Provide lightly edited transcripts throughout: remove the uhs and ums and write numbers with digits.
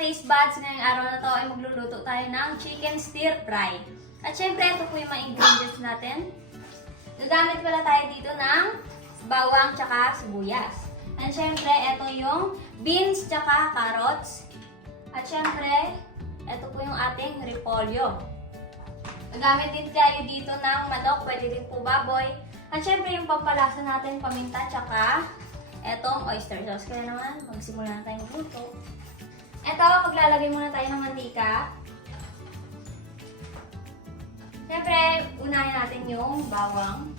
taste buds, ngayong araw na to ay magluluto tayo ng chicken stir fry. At syempre, ito po yung mga ingredients natin. Gagamit pala tayo dito ng bawang tsaka sibuyas. And syempre, ito yung beans tsaka carrots. At syempre, ito po yung ating repolyo. Gagamit din tayo dito ng manok, pwede din po baboy. At syempre, yung pampalasa natin, paminta tsaka etong oyster sauce. Kaya naman, magsimula na tayo magluto. Ito, maglalagay muna tayo ng mantika. Siyempre, unahin natin yung bawang.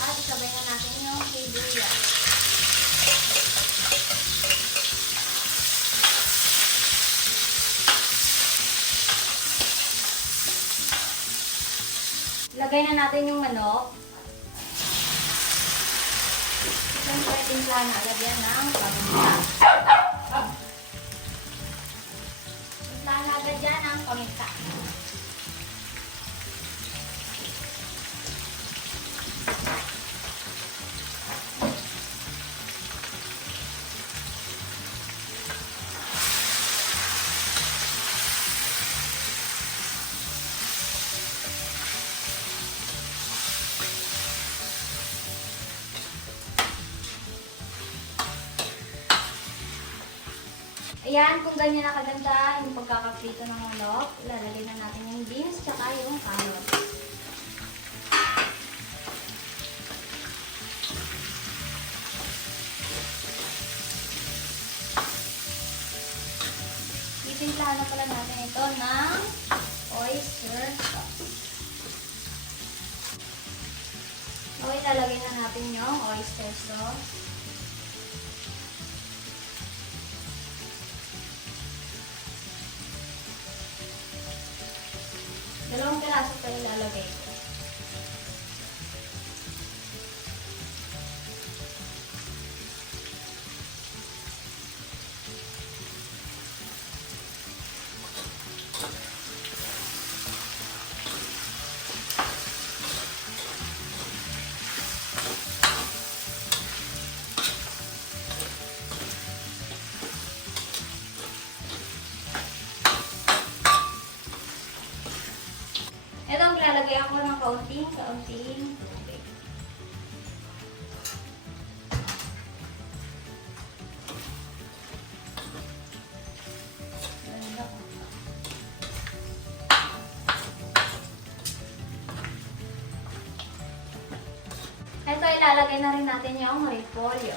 At sabay na natin yung sibuyas. Lagay na natin yung manok. Siyempre, timpla na agad yan ng paminta. Timpla na agad yan ng paminta. Ayan, kung ganyan na kaganda yung pagkakaprito ng manok, ilalagay na natin yung beans tsaka yung carrots. Itimplahan na pala natin ito ng oyster sauce. So, ilalagay na natin yung oyster sauce. Dalawang piraso pa ilalagay ko. Ito, maglalagay ako ng kaunting tubig. Ito, ilalagay na rin natin yung repolyo.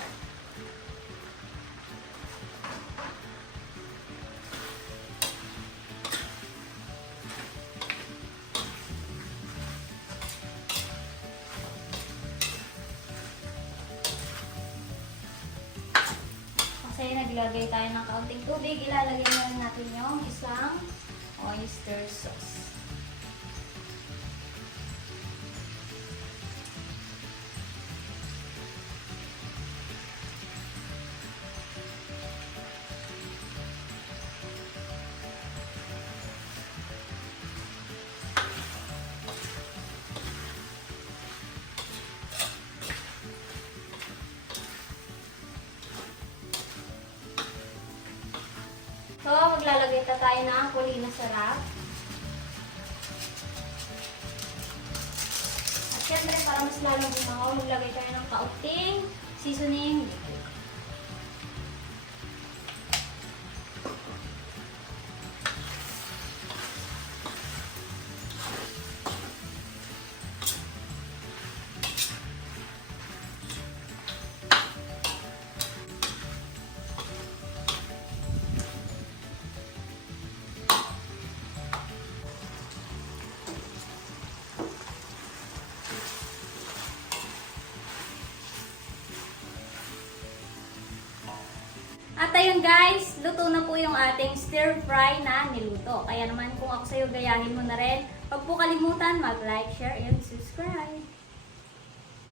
Kasi naglagay tayo ng kaunting tubig, ilalagay na rin natin yung isang oyster sauce. So, maglalagay tayo ng kulina sarap. At syempre, para mas lalong bumangaw, maglagay tayo ng kaunting seasoning. At ayun guys, luto na po yung ating stir fry na niluto. Kaya naman kung ako sa'yo, gayahin mo na rin. Huwag po kalimutan mag-like, share, and subscribe.